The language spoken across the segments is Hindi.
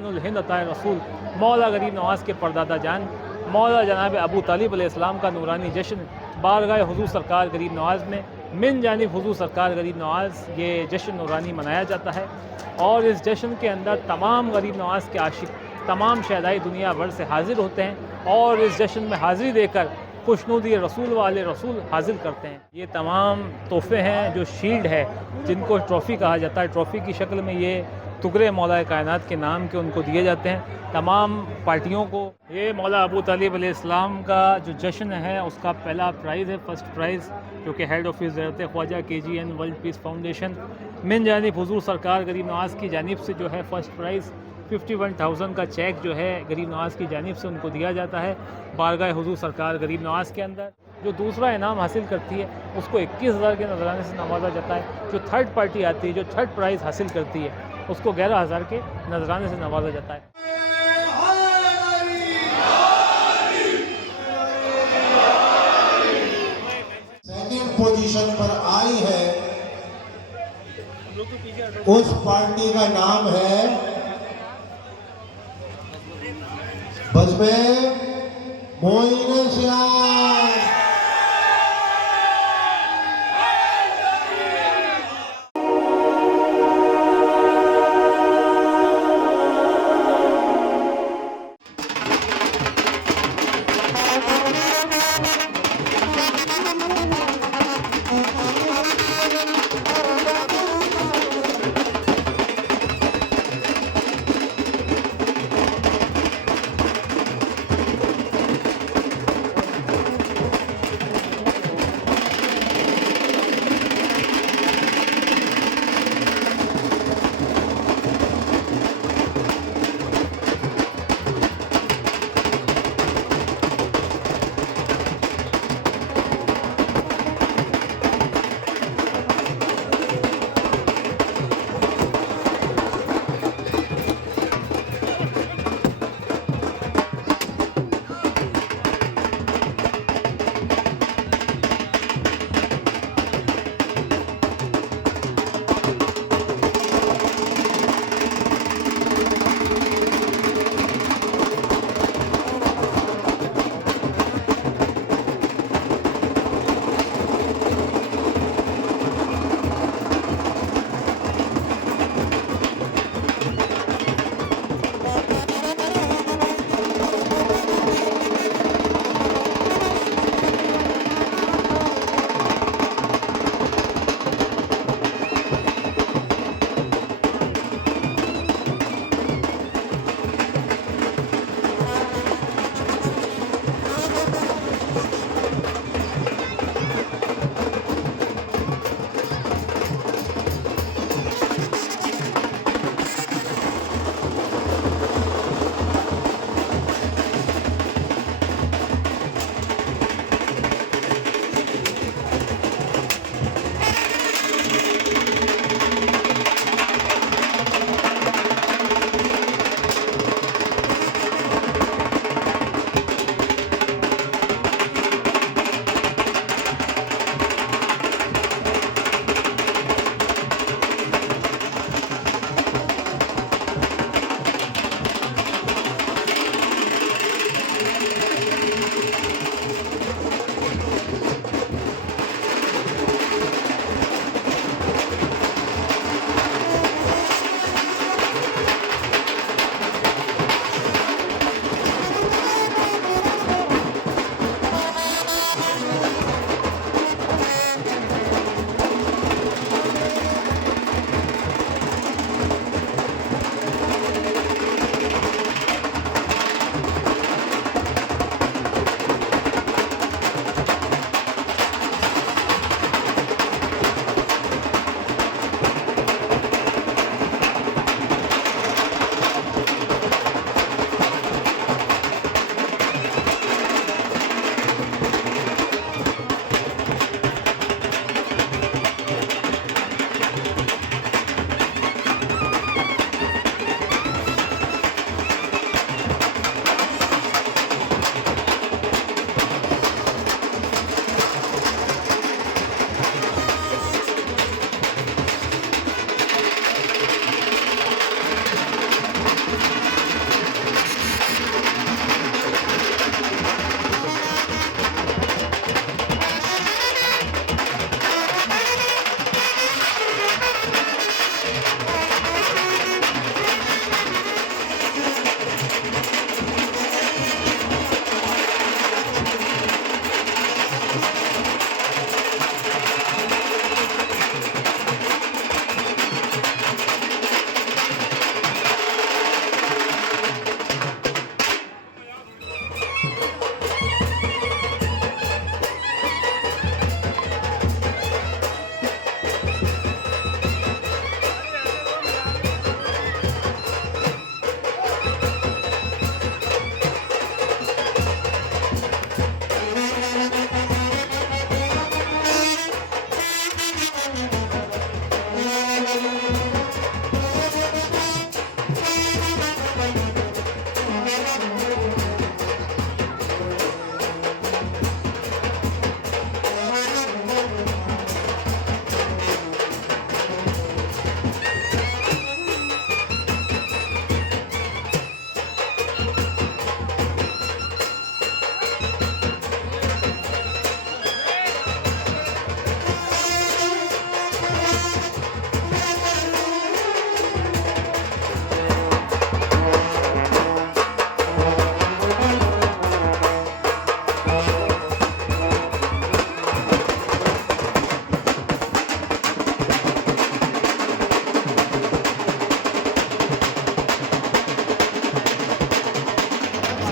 सुल्तानुल हिंद अताए रसूल मौला गरीब नवाज़ के परदादा जान मौला जनाब अबू तालिब अलैहिस्सलाम का नूरानी जश्न बारगाह हुज़ूर सरकार गरीब नवाज़ में मिन जानिब हुज़ूर सरकार गरीब नवाज़ ये जश्न नूरानी मनाया जाता है। और इस जश्न के अंदर तमाम गरीब नवाज़ के आशिक तमाम शहदाई दुनिया भर से हाज़िर होते हैं और इस जश्न में हाज़िरी देकर खुशनुदी रसूल वाले रसूल हासिल करते हैं। ये तमाम तोहफ़े हैं जो शील्ड है, जिनको ट्रॉफ़ी कहा जाता है। ट्रॉफ़ी की शक्ल में ये टुकड़े मौला कायनात के नाम के उनको दिए जाते हैं तमाम पार्टियों को। ये मौला अबू तालिब अलैहिस्सलाम का जो जश्न है उसका पहला प्राइज़ है, फ़र्स्ट प्राइज़, जो कि हेड ऑफ़िस ज़रूरत Khwaja KGN world peace foundation मिन जानिब हुज़ूर सरकार गरीब नवाज़ की जानिब से जो है फ़र्स्ट प्राइज़ 51,000 का चेक जो है गरीब नवाज़ की जानिब से उनको दिया जाता है बारगाह हुज़ूर सरकार गरीब नवाज़ के अंदर। जो दूसरा इनाम हासिल करती है उसको 21,000 के नजराने से नवाजा जाता है। जो थर्ड पार्टी आती है, जो थर्ड प्राइज़ हासिल करती है, उसको 11,000 के नजराने से नवाजा जाता है। सेकंड पोजीशन पर आई है, उस पार्टी का नाम है बजमे मोइन श्याम।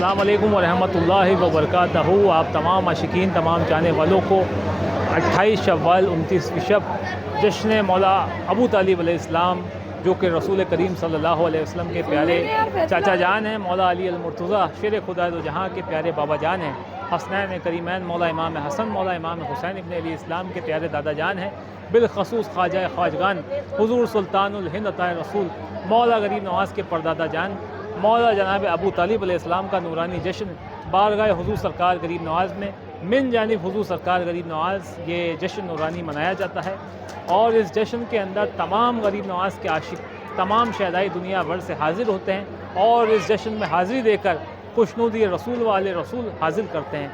अस्सलाम वालेकुम वरहमतुल्लाहि वबरकातहू। आप तमाम आशिकीन, तमाम चाहने वालों को 28 शव्वाल 29वीं शब जश्न मौला अबू तालिब अलैहिस्सलाम, जो कि रसूल करीम सल्लल्लाहु अलैहि वसल्लम के प्यारे चाचा जान हैं, मौला अली अल-मुर्तज़ा शेर खुदा दो जहाँ के प्यारे बाबा जान हैं, हसनैन करीमैन मौला इमाम हसन मौला इमाम हुसैन इब्न अली इस्लाम के प्यारे दादा जान हैं, बिलखसूस ख्वाजा ख्वाजगान हुज़ूर सुल्तानुल हिंद अताए रसूल मौला गरीब नवाज़ के परदादा जान मौला जनाब अबू तालिब अलैहिस्सलाम का नूरानी जश्न बारगाह हुज़ूर सरकार गरीब नवाज़ में मिन जानिब हुज़ूर सरकार गरीब नवाज़ ये जश्न नूरानी मनाया जाता है। और इस जश्न के अंदर तमाम गरीब नवाज़ के आशिक, तमाम शहदाई दुनिया भर से हाज़िर होते हैं और इस जश्न में हाज़िरी देकर खुशनुदी रसूल वाले रसूल हासिल करते हैं।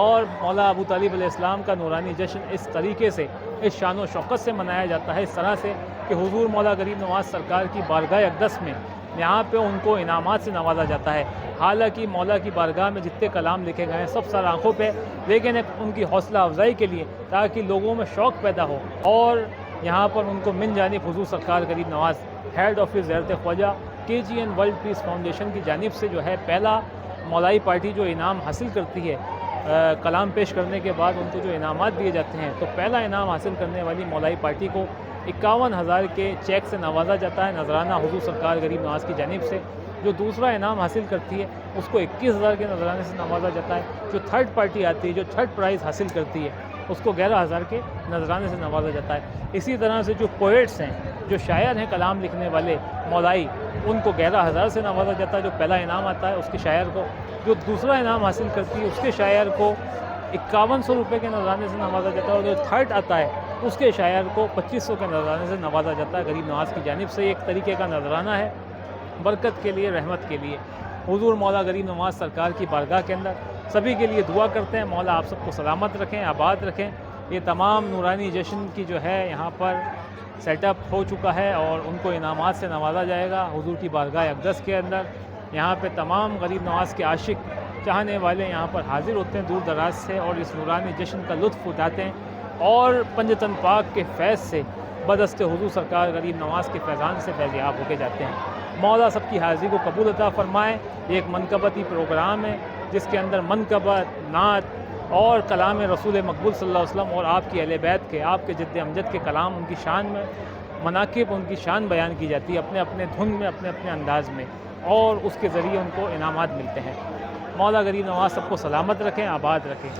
और मौला अबू तालिब अलैहिस्सलाम का नूरानी जश्न इस तरीके से, इस शान व शौकत से मनाया जाता है, इस तरह से कि हुज़ूर मौला गरीब नवाज़ सरकार की बारगाह अक़दस में यहाँ पे उनको इनामात से नवाजा जाता है। हालांकि मौला की बारगाह में जितने कलाम लिखे गए हैं सब सर आँखों पे, लेकिन एक उनकी हौसला अफजाई के लिए, ताकि लोगों में शौक़ पैदा हो, और यहाँ पर उनको मिन जानिब हुज़ूर सरकार गरीब नवाज़ हेड ऑफिस ज़ियारत Khwaja KGN world peace foundation की जानिब से जो है पहला मौलाई पार्टी जो इनाम हासिल करती है, कलाम पेश करने के बाद उनको जो इनामात दिए जाते हैं, तो पहला इनाम हासिल करने वाली मौलाई पार्टी को 51,000 के चेक से नवाजा जाता है नजराना हुज़ूर सरकार गरीब नवाज़ की जानिब से। जो दूसरा इनाम हासिल करती है उसको 21,000 के नजराने से नवाजा जाता है। जो थर्ड पार्टी आती है, जो थर्ड प्राइज़ हासिल करती है, उसको 11,000 के नजराने से नवाजा जाता है। इसी तरह से जो पोएट्स हैं, जो शायर हैं, कलाम लिखने वाले मौलाई, उनको 11,000 से नवाजा जाता है, जो पहला इनाम आता है उसके शायर को। जो दूसरा इनाम हासिल करती है उसके शायर को 5100 रुपये के नजराने से नवाजा जाता है, और जो थर्ड आता है उसके शायर को 2500 के नजराने से नवाजा जाता है गरीब नवाज़ की जानिब से। एक तरीके का नजराना है बरकत के लिए, रहमत के लिए। हुज़ूर मौला गरीब नवाज़ सरकार की बारगाह के अंदर सभी के लिए दुआ करते हैं, मौला आप सबको सलामत रखें, आबाद रखें। ये तमाम नूरानी जश्न की जो है यहाँ पर सेटअप हो चुका है और उनको इनामात से नवाजा जाएगा हुज़ूर की बारगाह अक़दस के अंदर। यहाँ पे तमाम गरीब नवाज़ के आशिक, चाहने वाले यहाँ पर हाज़िर होते हैं दूर दराज से, और इस नूरानी जश्न का लुत्फ़ उठाते हैं और पंजतन पाक के फैज़ से बदस्ते हुज़ूर सरकार गरीब नवाज़ के फैज़ान से फैज़याब होके जाते हैं। मौला सबकी हाज़िरी को कबूल अता फ़रमाए। ये एक मनकबती प्रोग्राम है जिसके अंदर मनकबत, नात और कलाम रसूल मकबूल सल्लल्लाहु अलैहि वसल्लम और आपकी अहले बैत के, आपके जद्द अमजद के कलाम, उनकी शान में मनाकिब, उनकी शान बयान की जाती है अपने अपने धुन में, अपने अपने अंदाज़ में, और उसके ज़रिए उनको इनामात मिलते हैं। मौला गरीब नवाज़ सबको सलामत रखें, आबाद रखें।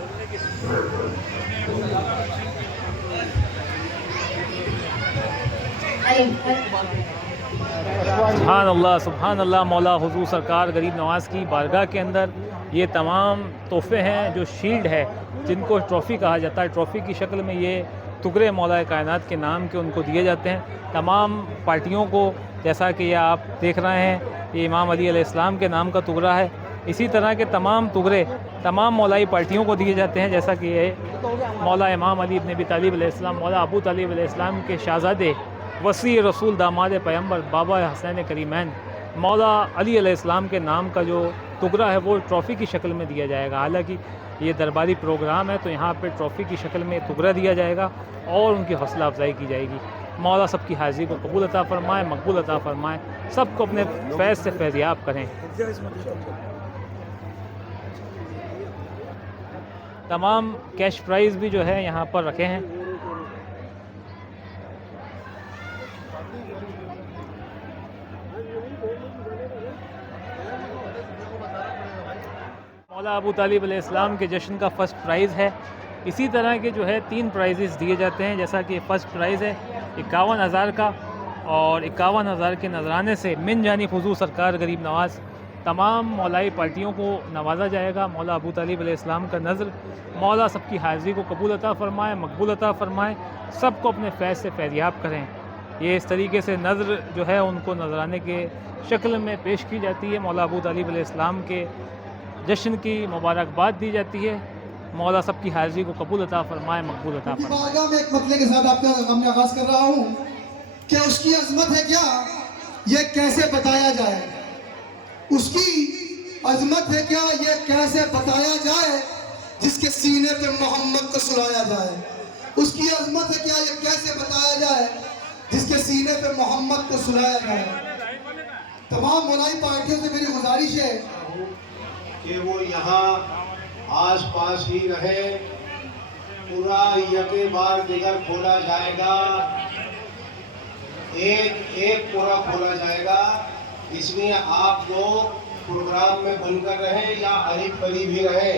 सुभान अल्लाह, सुभान अल्लाह। मौला हुज़ूर सरकार गरीब नवाज़ की बारगाह के अंदर ये तमाम तोहफ़े हैं, जो शील्ड है, जिनको ट्रॉफ़ी कहा जाता है, ट्रॉफ़ी की शक्ल में ये टुकड़े मौला कायनात के नाम के उनको दिए जाते हैं तमाम पार्टियों को। जैसा कि ये आप देख रहे हैं, ये इमाम अली अलैहिस्सलाम के नाम का टुकड़ा है। इसी तरह के तमाम टुकड़े तमाम मौलाई पार्टियों को दिए जाते हैं, जैसा कि ये मौला इमाम अली इब्न अबी तालिब अलैहिस्सलाम, मौला अबू तालिब अलैहिस्सलाम के शहज़ादे, वसी रसूल, दामाद पैगम्बर, बाबा हसनैन करीमैन, मौला अली अलैहिस्सलाम के नाम का जो टुकड़ा है वो ट्रॉफ़ी की शक्ल में दिया जाएगा। हालांकि ये दरबारी प्रोग्राम है, तो यहाँ पे ट्रॉफ़ी की शक्ल में टुकड़ा दिया जाएगा और उनकी हौसला अफजाई की जाएगी। मौला सबकी हाज़िरी को कबूल अता फ़रमाए, मकबूल अता फ़रमाए, सबको अपने फैज़ से फैज़याब करें। तमाम कैश प्राइज़ भी जो है यहाँ पर रखे हैं। मौला अबू तालिब अलैहिस्सलाम के जश्न का फ़र्स्ट प्राइज़ है। इसी तरह के जो है 3 प्राइज़ेस दिए जाते हैं, जैसा कि फ़र्स्ट प्राइज़ है 51,000 का, और 51,000 के नजराने से मिन जानिब हुज़ूर सरकार गरीब नवाज़ तमाम मौलाई पार्टियों को नवाजा जाएगा। मौला अबू तालिब अलैहिस्सलाम का नज़र, मौला सबकी हाज़िरी को कबूल अता फ़रमाए, मकबूल अता फ़रमाए, सबको अपने फैज़ से फैज़याब करें। ये इस तरीके से नज़र जो है उनको नजराने के शक्ल में पेश की जाती है। मौला अबू तालिब अलैहिस्सलाम के जश्न की मुबारकबाद दी जाती है। मौला सबकी हाज़िरी को कबूल अता फ़रमाए, मकबूल अता फ़रमाए। बारगाह में एक मतले के साथ आपका सामने आगाज़ कर रहा हूँ कि उसकी अज़मत है क्या, ये कैसे बताया जाए। उसकी अज़मत है क्या, ये कैसे बताया जाए, जिसके सीने पे मोहम्मद को सुलाया जाए। उसकी अज़मत है क्या, ये कैसे बताया जाए, जिसके सीने पे मोहम्मद को सुलाया जाए। तमाम मौलाई पार्टियों से मेरी गुजारिश है कि वो यहाँ आस पास ही रहे। पूरा यके बार दिगर खोला जाएगा, एक एक पूरा खोला जाएगा। इसलिए आप लोग प्रोग्राम में बनकर रहे या करीब करीब ही रहे।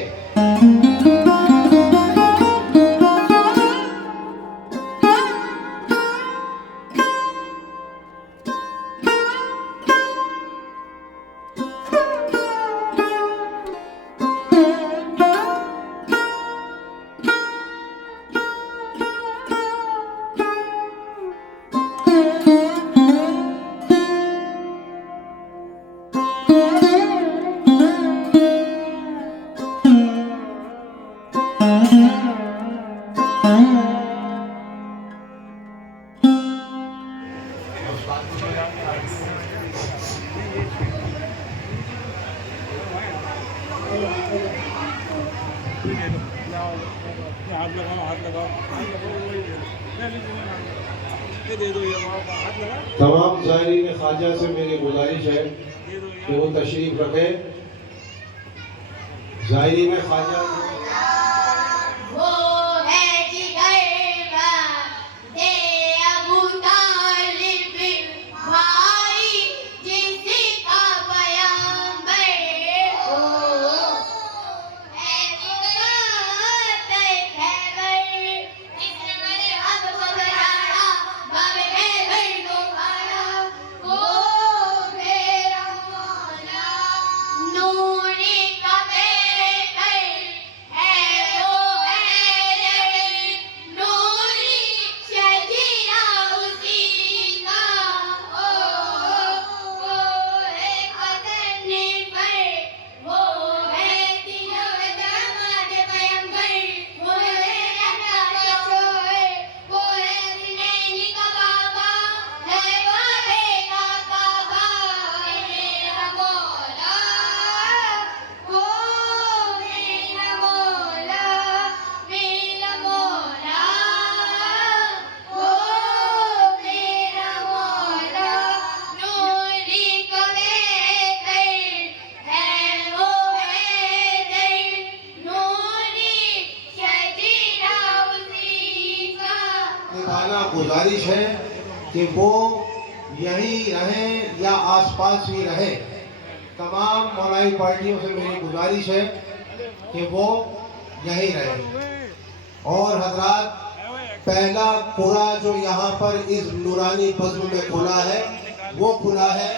तमाम ज़ायरीन ख्वाजा से मेरी गुजारिश है कि वो तशरीफ रखे। ज़ायरीन ख्वाजा गुजारिश है कि वो यही रहे या आसपास ही रहे। तमाम मौलाई पार्टियों से मेरी गुजारिश है कि वो यही रहे। और हजरात, पहला कुरा जो यहाँ पर इस नूरानी बज़्म में खुला है वो खुला है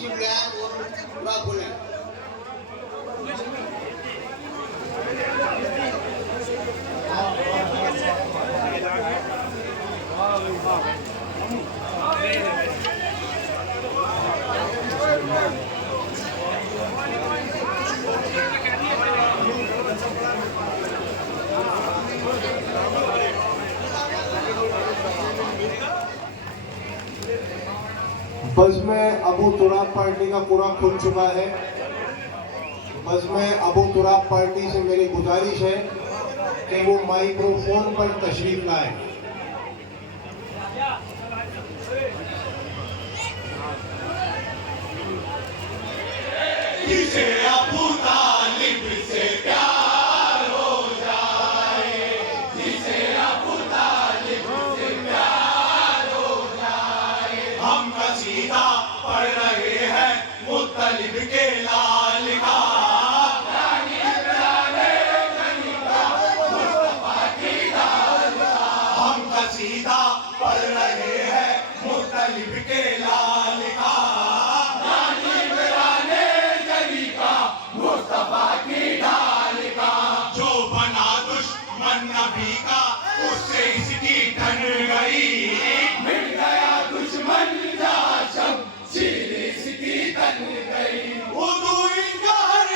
तशरीफ ले आए और पूरा बोले। बस में अबू तुराब पार्टी का पूरा खुल चुका है। बस में अबू तुराब पार्टी से मेरी गुजारिश है कि वो माइक्रोफोन पर तशरीफ लाए। जिसे अबू तालिब से प्यार हो जाए, जिसे अबू तालिब से प्यार हो जाए, हम कसीदा पढ़ रहे हैं मुत्तलिब के लाल का, हम कसीदा पढ़ रहे हैं मुत्तलिब के लाल का, जो बना दुश्मन नबी का उससे इसकी ठन गई, मिट गया दुश्मन जहाँ शमशीर इसकी तन गई। उदू इनका हर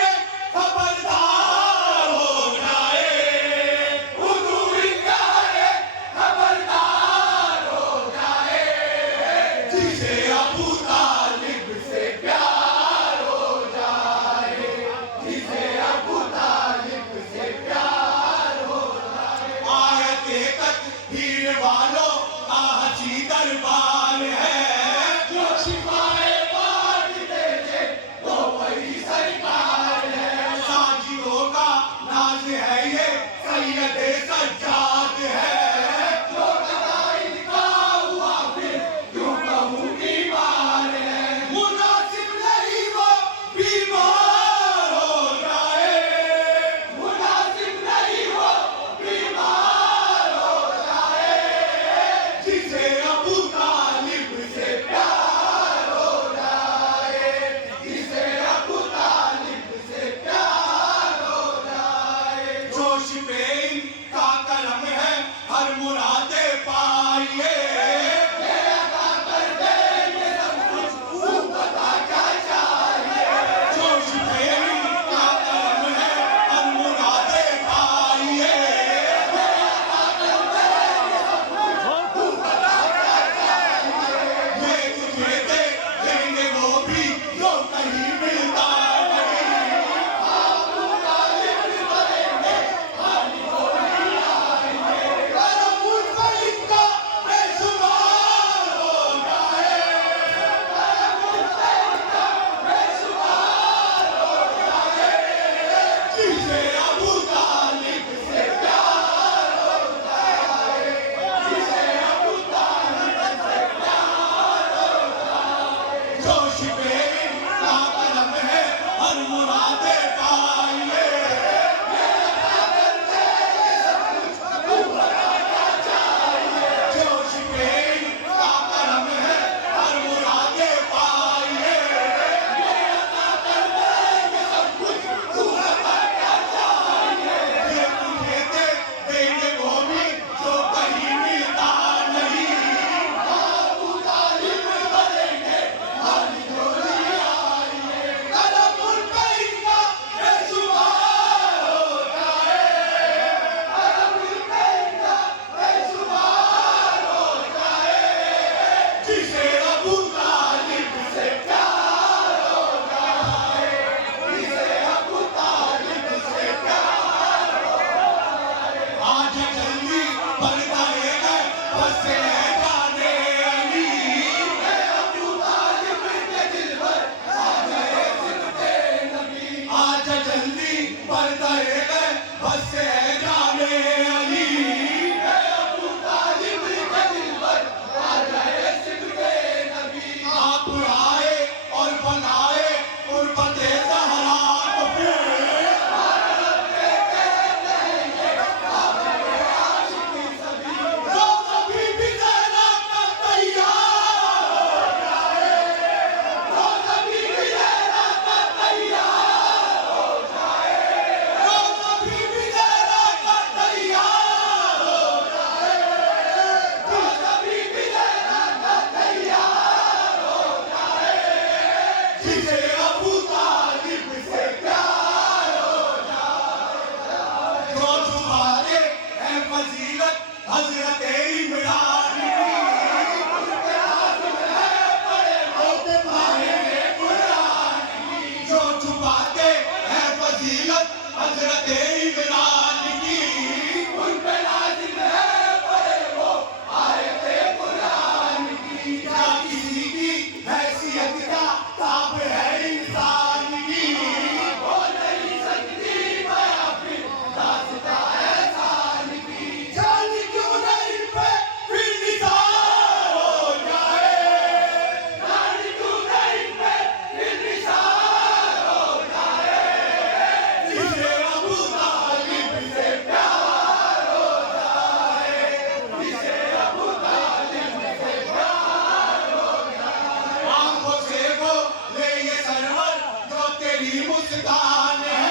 तेरी मुस्कान है,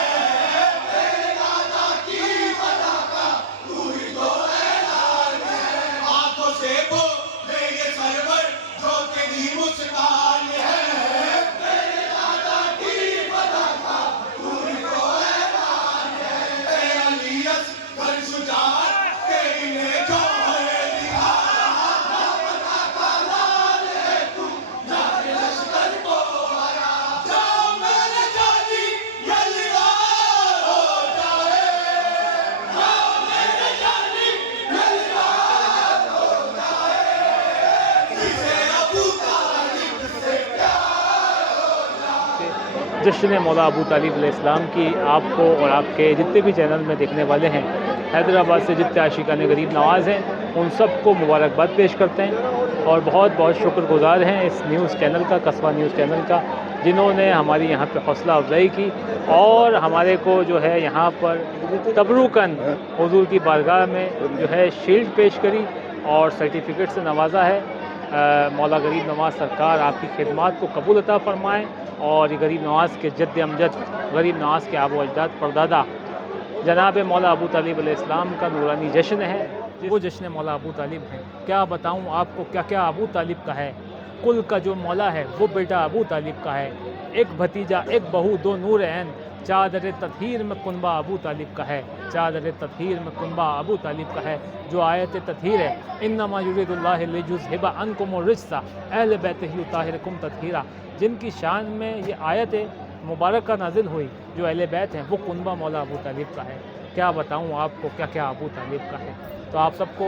तेरे दादा की पताका तू ही तो ऐलान है। आंखों से बोले ये सरवर जो तेरी मुस्कान है, तेरे दादा की पताका तू ही तो ऐलान है। ए अली असगर शुजाअत के इन्हें जो है दिखाया, पताका लाल है तू जाके लश्कर को हरा। जाओ मेरे जानी यलगार हो जाए, जाओ मेरे जानी यलगार हो जाए, जिसे अबू तालिब से प्यार हो जाए। जश्न मौला अबू तालिब अलैहिस्सलाम की आपको और आपके जितने भी चैनल में देखने वाले हैं, हैदराबाद से जितने आशिकाने गरीब नवाज़ हैं, उन सबको मुबारकबाद पेश करते हैं और बहुत बहुत शुक्रगुजार हैं इस न्यूज़ चैनल का, कस्बा न्यूज़ चैनल का, जिन्होंने हमारी यहाँ पे हौसला अफजाई की और हमारे को जो है यहाँ पर तबरुकन हुजूर की बारगाह में जो है शील्ड पेश करी और सर्टिफिकेट से नवाजा है। मौला गरीब नवाज़ सरकार आपकी खिदमत को कबूल अता फ़रमाएँ और ये गरीब नवाज़ के जद्द अमजद, गरीब नवाज़ के आबो अजदाद परदादा जनाब मौला अबू तालिब अलैहिस्सलाम का नूरानी जश्न है। वो जश्न मौला अबू तालिब है। क्या बताऊँ आपको क्या क्या अबू तालिब का है। कुल का जो मौला है वो बेटा अबू तालिब का है। एक भतीजा, एक बहू, दो नूर ऐन, चादर ततहीर में कुनबा अबू तालिब का है। चादर ततहीर में कुनबा अबू तालिब का है। जो आयत ततहीर है, इन्नमा युरिदुल्लाहु लियुज़हिबा अन्कुमुर रिज्सा अहले बैतिही ताहिरकुम ततहीरा, जिनकी शान में ये आयत मुबारक का नाजिल हुई, जो अहले बैत हैं वो कुनबा मौला अबू तालिब का है। क्या बताऊँ आपको क्या क्या अबू तालिब का है। तो आप सबको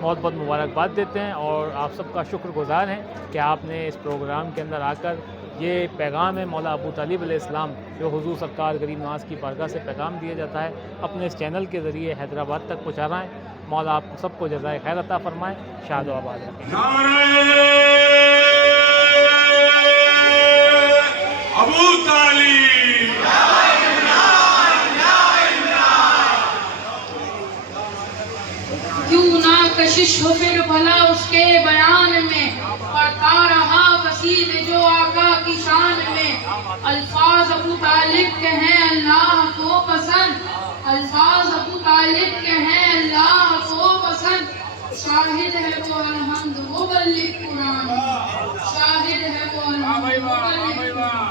बहुत बहुत मुबारकबाद देते हैं और आप सबका शुक्रगुजार हैं कि आपने इस प्रोग्राम के अंदर आकर ये पैगाम है मौला अबू तालिब अलैहिस्सलाम, जो हुजूर सरकार गरीब नवाज़ की बारगाह से पैगाम दिया जाता है, अपने इस चैनल के ज़रिए हैदराबाद तक पहुँचा रहे हैं। मौला आप सबको जज़ाए खैर अता फ़रमाएँ। शाद व आबाद रखें। अबू तालिब क्यों ना कशिश हो फिर भला उसके बयान में, पढ़ता रहा कसीद जो आका की शान में। अल्फाज अबू तालिब के हैं अल्लाह को पसंद, अल्फाज अबू तालिब के हैं अल्लाह को पसंद। शाहिद है वो अलहम्द मुबल्लिग कुरान, शाहिद है वो अलहम्द मुबल्लिग कुरान।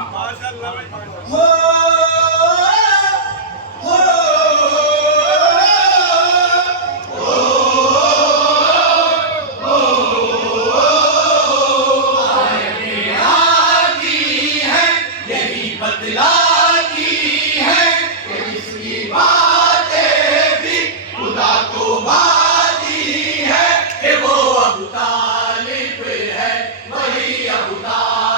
वो अबू तालिब है, वही अबू तालिब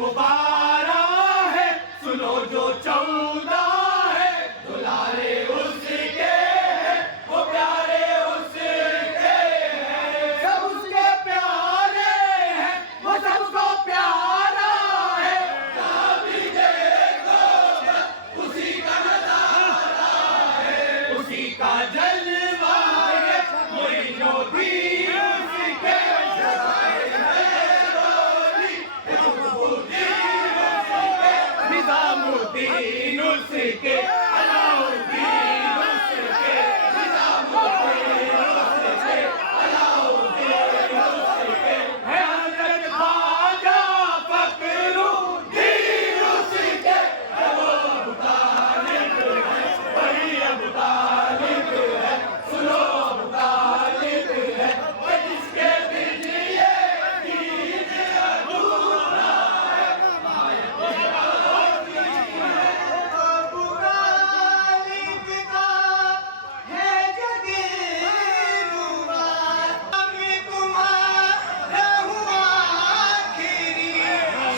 वो 12 है, सुनो जो 14 है, दुलारे उसके हैं, वो प्यारे उसके हैं, सब उसके प्यारे हैं, वो सबको प्यारा है, जहाँ भी देखो उसी का नजारा है, उसी का जलवा है, मोइनुद्दीन उसके निजामुद्दीन उसके, अलाउद्दीन उसके, निजामुद्दीन उसके, अलाउद्दीन उसके, है हज़रत ख्वाजा फखरुद्दीन उसके, वो अबू तालिब है, वही अबू तालिब है, सुनो अबू तालिब है, वो जिसके बिन ये दीन अधूरा है, अबू तालिब का है जगीरुआ, मैं तुम्हारा हूँ आखिरी,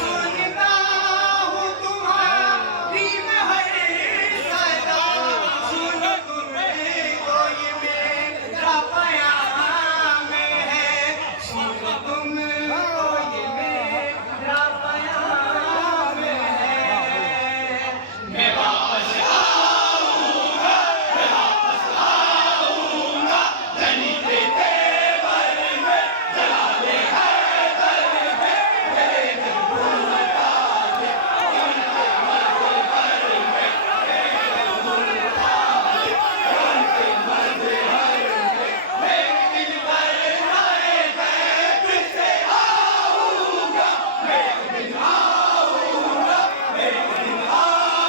सुनता हूँ तुम्हारी मैं हर सदा, सुनो तुमको ये मेरा प्याम है, सुनो तुमको ये मेरा प्याम है, मैं वापस आऊंगा, मैं वापस आऊंगा, धनी के तेवर में, जलाले हैदर में, मेरे जगबूता के उनके मज़हर में, मेरे जगबूता के उनके मज़हर में, मैं एक दिन बरसाए गैब से आऊंगा, मैं एक दिन आऊंगा, मैं एक दिन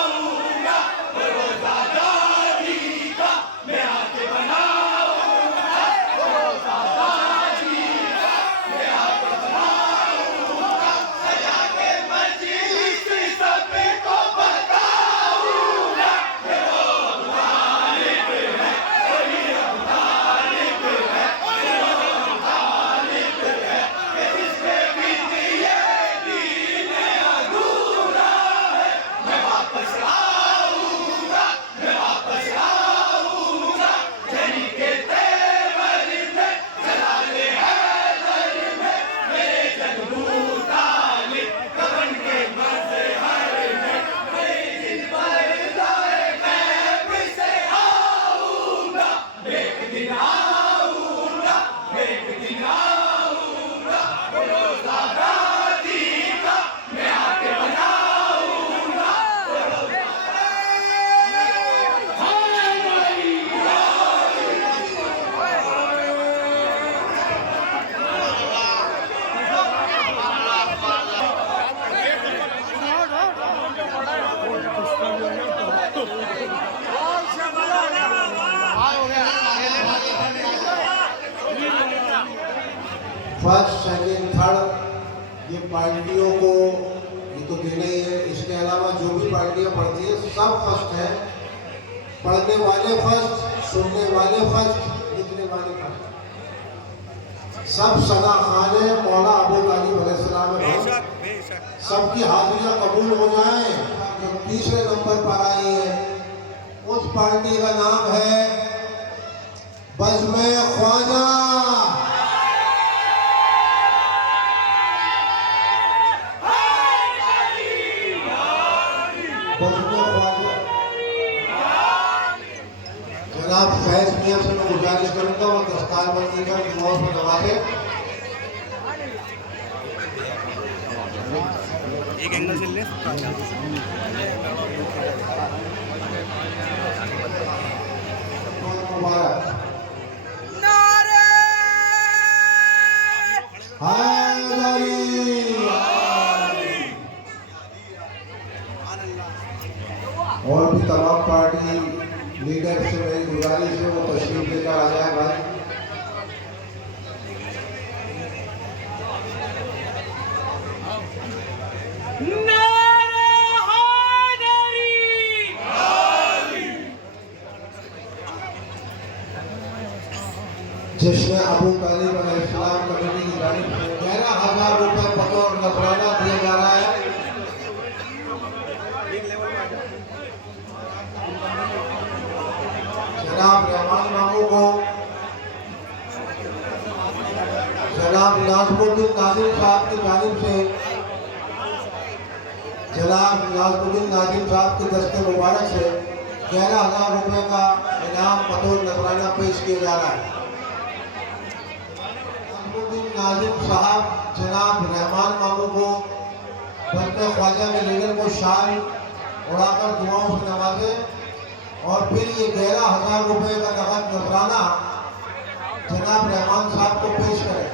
आऊंगा, वो रोज़ा दादी का मैं आके बनाऊंगा, वो रोज़ा दादी का मैं आके बनाऊंगा, सजा के मजलिस सबको बताऊंगा, ये वो अबू तालिब है, वही अबू तालिब है, सुनो अबू तालिब है, कि जिसके बिन ये दीन अधूरा है, मैं वापस आऊंगा, मैं वापस आऊंगा, धनी के तेवर में, जलाले हैदर में, मेरे जगबूता ने कफन के मज़हर में, मैं एक दिन बरसाए गैब से आऊंगा, मैं एक दिन आऊंगा, मैं एक दिन आऊंगा, वो रोज़ा दादी का मैं आके बनाऊंगा, वो रोज़ा फर्स्ट सेकंड थर्ड ये पार्टियों को ये तो देना ही है, इसके अलावा जो भी पार्टियां पढ़ती है सब फर्स्ट है, पढ़ने वाले फर्स्ट, सुनने वाले फर्स्ट, लिखने वाले फर्स्ट, सब सदा खाने मौला अबू तालिब अलैहिस्सलाम है, सबकी हाजिरियां कबूल हो जाए, जो तीसरे नंबर पर आई है उस पार्टी का नाम है बज़्म-ए ख्वाजा। जनाब फैज मियां से मैं गुजारिश करूंगा वो दस्तार बंदी कर दुआओं पर नवाजे। एक एंगल से ले मुबारक हैदरी। और भी तमाम पार्टी लीडर से मेरी गुजारिश है वो तशरीफ लेकर आ जाए भाई। जिसमें अबू तालिब अलैहिस्सलाम कमेटी की जानिब से 11,000 रुपये बतौर नजराना दिया जा रहा है। जनाब रहमान मामू को जनाब नाज़मुद्दीन नाज़िम साहब की जानिब से जनाब नाज़मुद्दीन नाज़िम साहब के दस्ते मुबारक से 11,000 रुपये का इनाम बतौर नजराना पेश किया जा रहा है। नाज़मुद्दीन नाज़िम साहब जनाब रहमान मामू को बरक़े ख्वाजा के लीडर को शाल उड़ाकर दुआओं से नवाजे और फिर ये 11,000 रुपये का नगद नजराना जनाब रहमान साहब को पेश करें।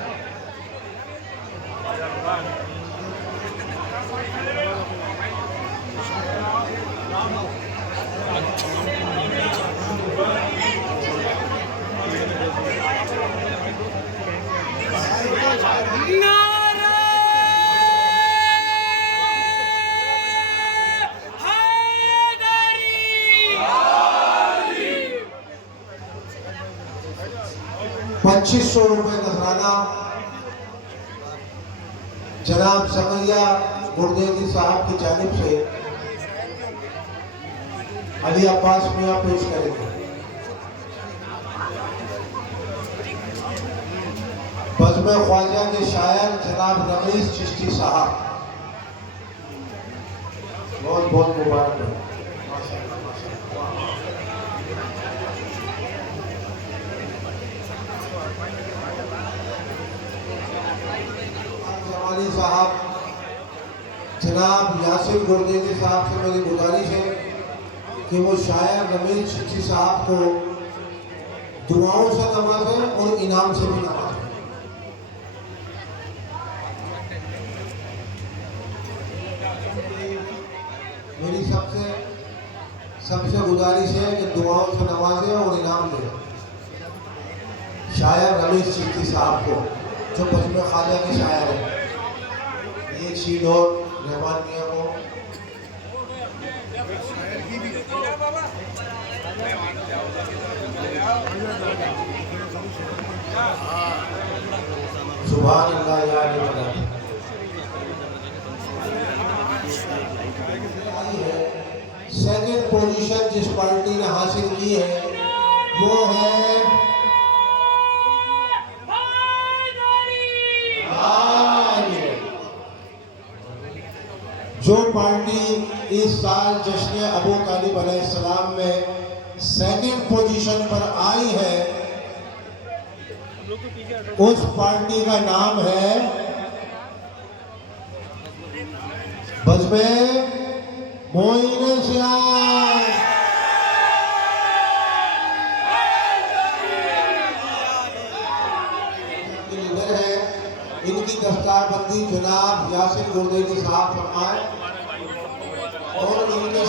₹2500 नजराना जनाब सकरिया गुरदेजी साहब की जानिब से अली अब्बास मियां पेश करेंगे। बज़्म ख्वाजा के शायर जनाब रईस चिश्ती साहब, बहुत बहुत मुबारक हो। जमाली साहब जनाब यासिर गुरदेजी साहब से मेरी गुजारिश है कि वो शायर रमीज चिश्ती साहब को दुआओं से नवाजें और इनाम से भी नवाजें। मेरी सबसे गुजारिश है कि दुआओं से नवाजें और इनाम दें शायर रमीज चिश्ती साहब को, जो बज़्म ख्वाजा के शायर है। एक शीट और रहमान मियां को सुभान अल्लाह या अली सेकंड पोजीशन जिस पार्टी ने हासिल की है वो है जो पार्टी इस साल जश्न अबू तालिब अलैहिस्सलाम में सेकंड पोजीशन पर आई है, उस पार्टी का नाम है बज़्म मोइन श्याम। लीडर है, इनकी दस्तारबंदी जनाब यासिर गुरदेजी साहब फरमाए और इनके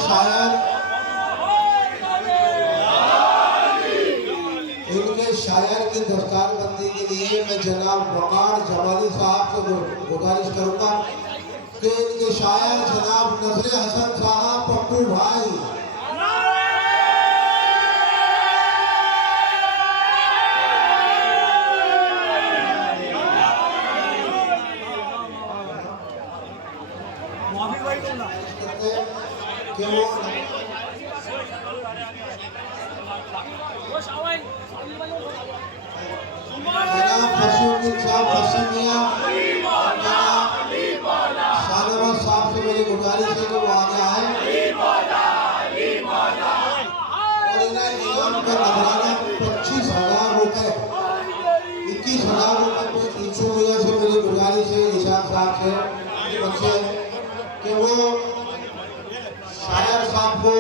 शायर की दस्तारबंदी के लिए मैं जनाब वकार जमाली साहब से गुजारिश करूंगा कि इनके शायर जनाब नजरे हसन साहब पप्पू भाई कि वो जनाब फसीउद्दीन साहब फसीमिया शाहनवाज साहब से मेरी गुजारिश है कि वो आगे आए और इन्हें इनाम का नजराना 25,000 रुपये 21,000 रुपये पे ईशू मियां से मेरी गुजारिश है इशाक साहब से बच्चे कि वो शायर साहब को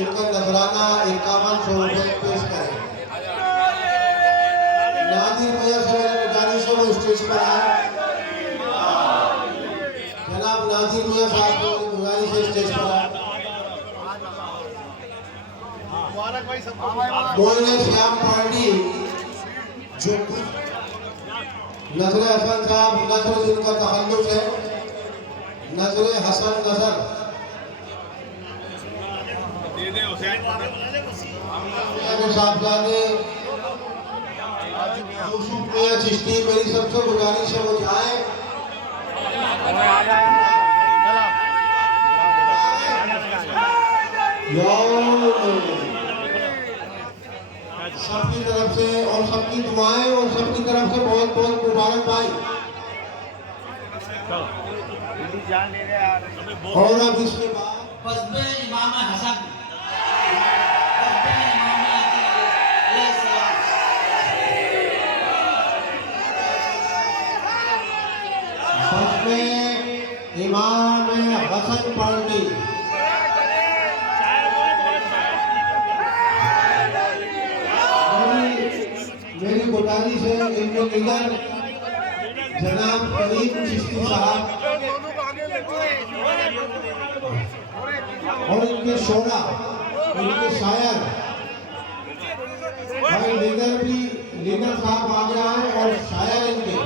इनका नजराना 5100 रुपये पेश करें। नादिर मियां से मेरी गुजारिश है वो स्टेज पर आए। जनाब नादिर मियां साहब को मेरी गुजारिश है स्टेज पर आए। मोइन श्याम पार्टी जो नजरे हसन साहब नजर जिनका तखल्लुस है, नजरे हसन नजर साहबजादे यूसुफ मियां चिश्ती, मेरी सबसे गुजारिश है वो जाए। सबकी तरफ से और सबकी दुआएं और सबकी तरफ से बहुत बहुत मुबारक भाई। और अब इसके बाद बज़्म इमाम हसन इमाम हसन पार्टी मेरी गुजारिश है इनके लीडर जनाब करीम चिश्ती साहब और इनके शोरा इनके शायर भाई लीडर साहब आ गया है और शायर इनके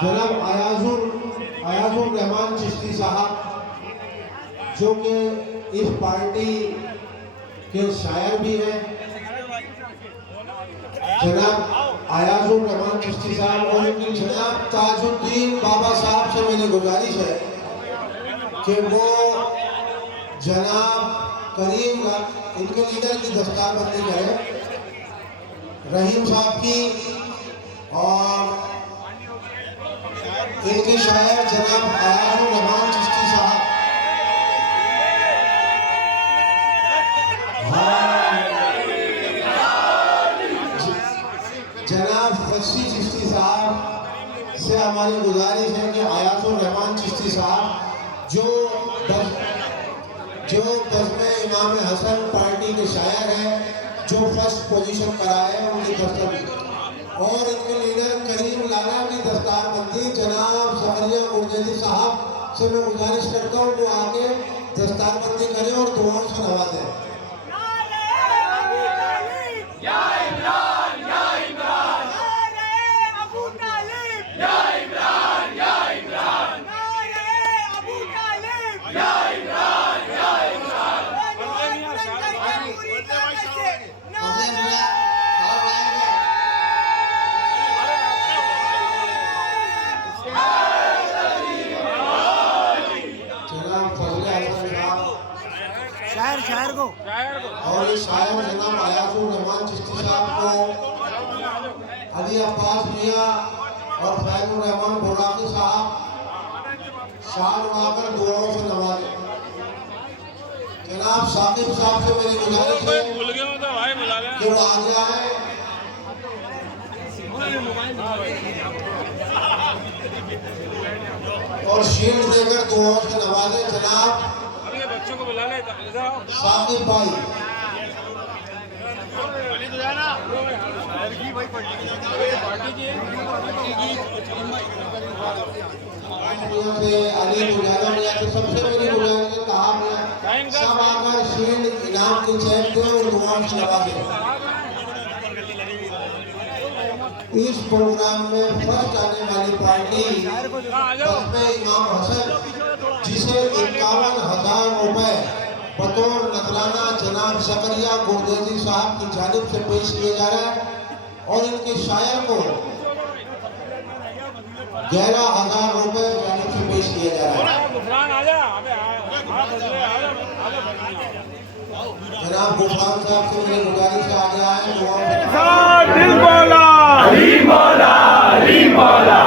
जनाब अयाजुर रहमान चिश्ती साहब जो कि इस पार्टी के शायर भी हैं। जनाब अयाजुर रहमान चिश्ती साहब और इनकी जनाब ताजुद्दीन बाबा साहब से मेरी गुजारिश है कि वो जनाब करीम का इनके लीडर की दस्तारबंदी करें, रहीम साहब की और इनके शायर जनाब अयाजुर रहमान चिश्ती साहब जनाब फसी चिश्ती साहब से हमारी गुजारिश है कि अयाजुर रहमान चिश्ती साहब जो बज़्म इमाम हसन पार्टी के शायर हैं, जो फर्स्ट पोजीशन पर आए हैं, उनकी दस्तारबंदी और इनके लीडर करीम लाला की दस्तारबंदी जनाब ज़करिया गुरजली साहब से मैं गुजारिश करता हूँ वो आके दस्तारबंदी करें और दुआओं से नवाजें। शायर को और इस शायर जनाब अयाजुर रहमान चिश्ती साहब को अली अब्बास मियाँ और फैजुर रहमान बुर्राकी साहब शाल उड़ाकर दुआओं से नवाजें। जनाब साकिब साहब से मेरी गुजारिश है कि वो आ गया है और शील्ड देकर दुआओं से नवाजें। जनाब बच्चों को बुला ले साकिब भाई अली गुजारा मियाँ से सबसे मेरी गुजारिश है कहा सब आकर शील्ड इनाम की चेक दें और दुआओं से नवाजें। इस प्रोग्राम में फर्स्ट आने वाली पार्टी बज़्म इमाम हसन जिसे 51,000 रुपए बतौर नजराना जनाब ज़करिया गुरजली साहब की जानिब से पेश किए जा रहे हैं और इनके शायर को 11,000 रुपए जानिब से पेश किए जा रहे हैं। जनाब गुफरान साहब से मेरी गुजारिश आ गया है दिल बोला अली मौला अली मौला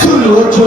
सुनो जो